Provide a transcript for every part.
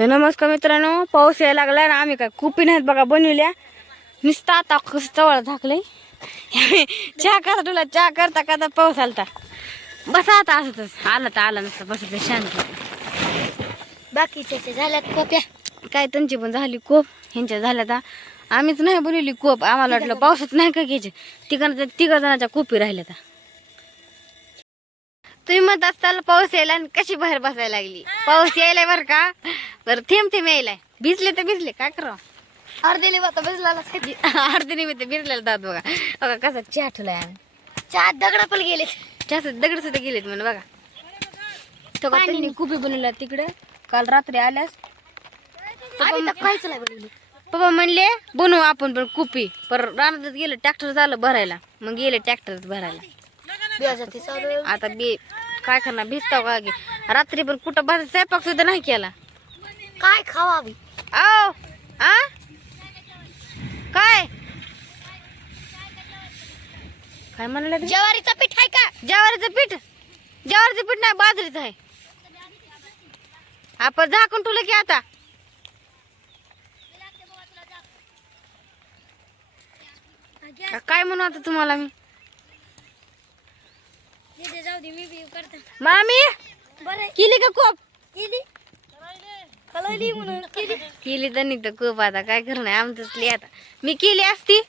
तर नमस्कार मित्रांनो, पाऊस यायला लागला ना. आम्ही काय कुपी नाहीत बघा बनवल्या, नुसतं आता कसं चवळ झाकलंय. चहा करा तुला, चहा करता करता पाऊस आलता. बसा आता असतच, आला तर आला नसतं बसत शांत. बाकीच्या झाल्यात कोप्या, काय त्यांची पण झाली कोप, ह्यांच्या झाल्या तर आम्हीच नाही बनवली कोप. आम्हाला वाटलं पावसात नाही का घ्यायचे, तिघ जणांच्या कोपी राहिल्या. तर तुम्ही म्हणत असताल पाऊस यायला आणि कशी बाहेर बसायला लागली. पाऊस यायलाय बरं का, बरं थेंब थेंब यायलाय. भिजले तर भिजले, काय करावं. अर्धे आता भिजला अर्धे निमित्त भिजलेला दात बघा. बघा कसा चहा ठेवलाय आम्ही. चहा दगड पण गेले. चहा दगड सुद्धा गेलेत म्हणून बघा. तो का त्यांनी कुपी बनवल्या तिकडे काल रात्री आल्यास. काहीच नाही बनवली. पप्पा म्हणले बनवू आपण पण कुपी, पर रानात गेलं ट्रॅक्टर झालं भरायला, मग गेले ट्रॅक्टरच भरायला. आता बी काय करणार, भिजताव का गे. रात्री पण कुठं बस स्वयंपाक सुद्धा नाही केला. काय खावावी आओ आ काय काय म्हणाले. ज्वारीचं पीठ आहे का? ज्वारीचं पीठ, ज्वारीचं पीठ नाही बाजरीचं आहे. आपण झाकून ठेवलं की आता. काय म्हणू आता तुम्हाला मी. जाऊ दे, मी बी करते. मामी बरं केली का कोप. केली हलवली म्हणून केली त्यांनी तर खूप. आता काय करणार आमचंच लिहा. आता मी केली असती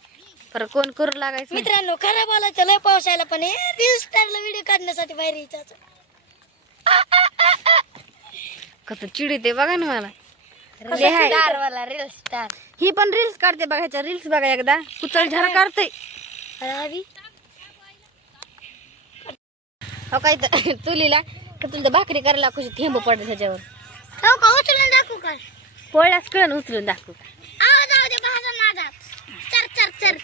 पर कोण करू लागायचं. मित्रांनो, खरं बोलायचं लय पाऊस आला, पण रील स्टारला व्हिडिओ काढण्यासाठी बाहेर यायचं. कसं चिडते बघा ना मला. स्टार वाला रील स्टार. ही पण रील्स काढते बघायच्या. रील्स बघा एकदा, कुचल झाड काढते. हो काय तर चुलीला तुला भाकरी करायला कशी थेंब पडते त्याच्यावर. हो का, उचलून दाखवू का? पोळ्याच कळण उचलून दाखवू का. जाऊ दे, भाजा माझा. चर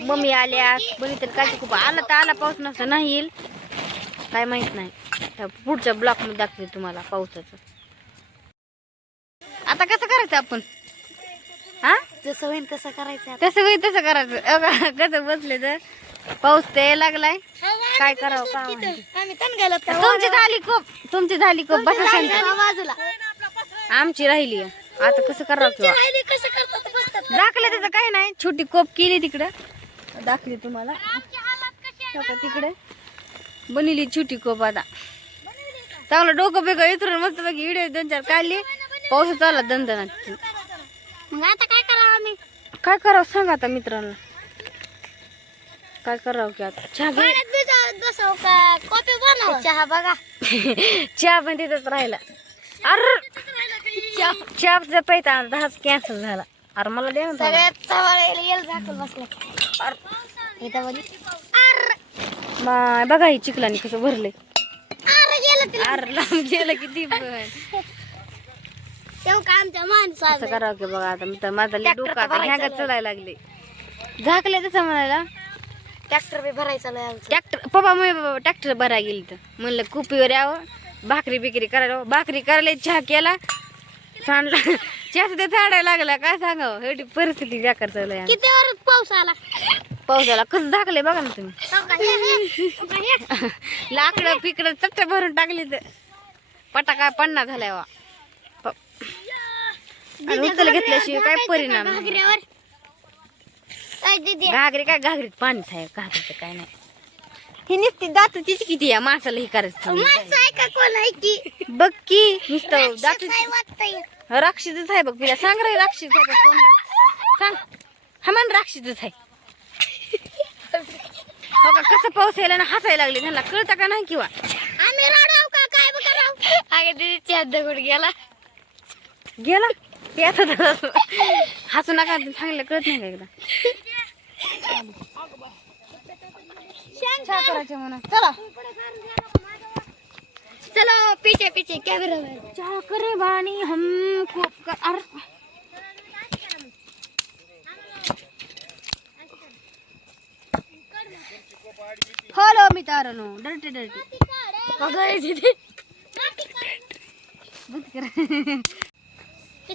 मम्मी आल्या बनी तर काय खूप आला तर आला, पाऊस नसता नाही येईल काय माहित नाही. त्या पुढच्या ब्लॉक मध्ये दाखवते तुम्हाला पावसाचं. आता कसं करायचं आपण, हा जसं होईल तसं करायचं. तसं होईल तसं करायचं. कसं बसले तर पाऊस तर यायला लागलाय, काय करावं का आम्ही तणगायला तुमची झाली खूप, तुमची झाली खूप. बसा शांत. बाजूला आमची राहिली, आता कसं करावं किंवा कसं करतात बसतात. दाखलं त्याचं काही नाही. छोटी कोप केली तिकडं, दाखली तुम्हाला. तिकडे बनवली छोटी कोप. आता चांगलं डोकं बेगं इथून मस्त पैकी व्हिडिओ 2-4 काढली. पाऊस चालला दणदणात. मग आता काय करावं आम्ही? काय करावं सांगा आता मित्रांनो, काय करावं की. आता चहा घे. बसव का कॉफी बनव. चहा बघा, चहा पण तिथंच राहिला. अरे चहाचा पैसा 10 कॅन्सल झाला. अरे मला दे ना. सगळ्यात सवाळ येल झाकून बसले. इथं बघ. बघा ही चिखलानी कसं भरलंय. गेलं अरे लांब गेलं किती पण. तेव्हा का आमच्या माणसं असं करावं की बघा. आता माझा डोकं आता ह्यागात चढायला लागले. झाकले तसं म्हणायला. ट्रॅक्टर बी भरायचा लय आमचं. ट्रॅक्टर पप्पा मग बाबा ट्रॅक्टर भरायला गेली तर म्हणलं कुपीवर यावं, भाकरी बिकरी करायला. भाकरी करायला चहा केला, सांडला. चहा सुद्धा झाडायला लागला. काय सांगावं, एवढी परिस्थिती बेकार चालू आहे. किती वर पाऊस आला. पावसाला कसं झाकलंय बघा ना तुम्ही. लाकडं पिकडं चट्ट भरून टाकली तर पटा काय पन्ना झालाय वा. आणि उचल घेतल्याशिवाय काय परिणाम. घागरी काय घागरीत पाणीच आहे, घागरीचं काय नाही. ही नुसती दात तिची किती आहे माणसाला हे करायचं. बघ की नुसतं दात राक्षसच आहे बघ. तिला सांग रे राक्षस आहे का कोण, सांग. हा म्हण राक्षसच आहे. हो का कसं पाऊस यायला ना हसायला लागले. त्यांना कळतं का नाही किंवा आम्ही रडाव का काय कराव. अगे दीदी चहा दगड गेला गेला ते. आता हसू नका सांगलं, कळत नाही का एकदा. चहा करायचे म्हणा. चला चलो पीछे पीछे कॅमेरा में. चहा करे बाणी हम खूप हॅलो मित्रांनो, डरटी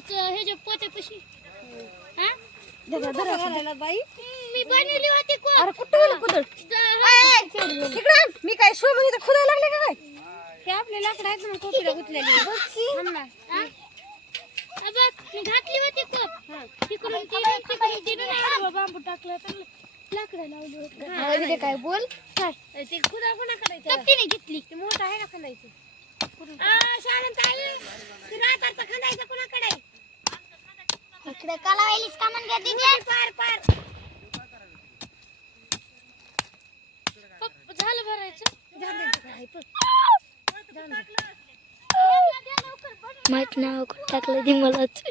हे जे पोत्यापाशी बाई मी बनवली होती अरे कुठं गेलं कुदळ. मी काय शोभून इथं खुदायला लागले का काय. ते आपले लाकडं आहेत ना कोपऱ्या गुतलेली थांब ना. मी घातली होती कप तिकडून बांबू टाकलं तर लाकडं लावली होती. काय बोल काय ते कुणा करायचं कपटीने घेतली ते मोठं आहे ना खंडायचं. शाळेत आहे ते रातारचं खंडायचं कुणाकडे इकडे कालावाईलीच का म्हण घेतली पार पार झालं भरायचं माहित नाव टाकलं ती मलाच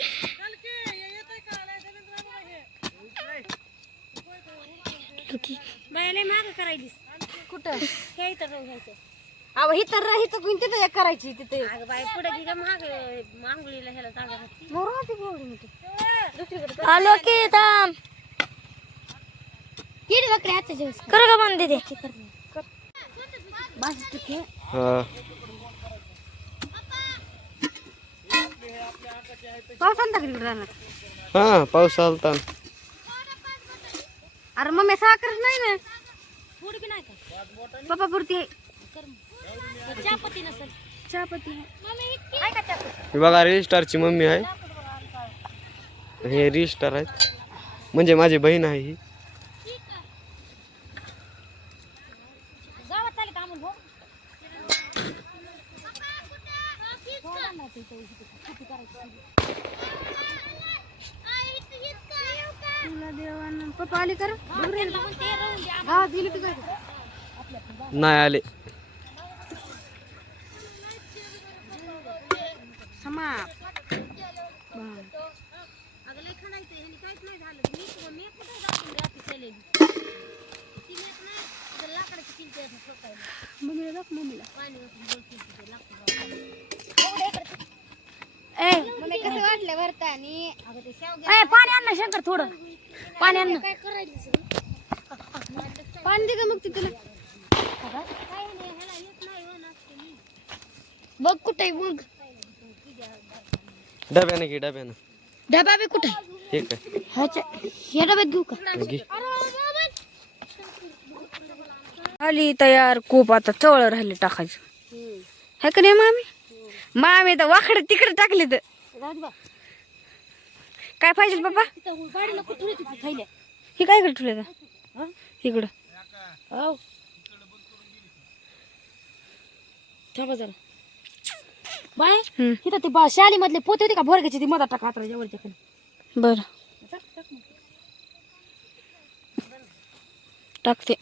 बायाला माग करायलीस कुठं हे इथं घ्यायचं. अहो ही तर तिथं एक करायची तिथे अगं बाई पुढे की माग मांगुळीला ह्याला जागा होती. दुसरीकडे आलो की थांब किती बकरी आता जेवस कर का बंद दे बस तिथे पाऊस आलता का तिकडे राहणार. हा पाऊस आलता. अरे मम्मी साखरच नाही ना पुढे बी नाही का पप्पा पुरती चहापत्ती नसेल चहापत्ती आहे का चहापत्ती. हे बघा रजिस्टरची मम्मी आहे. हे रजिस्टर आहेत म्हणजे माझी बहीण आहे ही. गावात चालेल का अमोल भाऊ पप्पा आली कर गावात गेली तू काय नाही आले. समाप अगं लय खणायचं ह्यानी काहीच नाही झालं. मी कुठे जाऊन राहते केलेली ती नेत नाही तर लाकडाची किंची असं स्वतःला मम्मीला दाख मम्मीला पाणी वाचून बोलते तिथे लाकडं मला कसं वाटलं भरता आणि अगं ते शेवग्या पाणी आण ना शंकर थोडं पाणी आण ना काय करायचं पाणी दे का मग तिथं काय नाही ह्याला येत नाही हो नाचते मी. बघ कुठे बघ डब्याने घे डब्यानं. डबा बी कुठे हे काय ह्याच्या ह्या डब्यात घेऊ का घे. आली तयार खूप आता चवळ राहिले टाकायचं है का नाही मामी तर वाकडे तिकडे टाकले तर काय पाहिजे पप्पा गाडीला कुठे होती थैल्या हे काय इकडे ठेवलं इकडं थांबा जरा बाय तिथं ते शाली मधले पोते होते का भोरग्याची ती मधात टाका हाताला जवळच्या खाली बर टाकते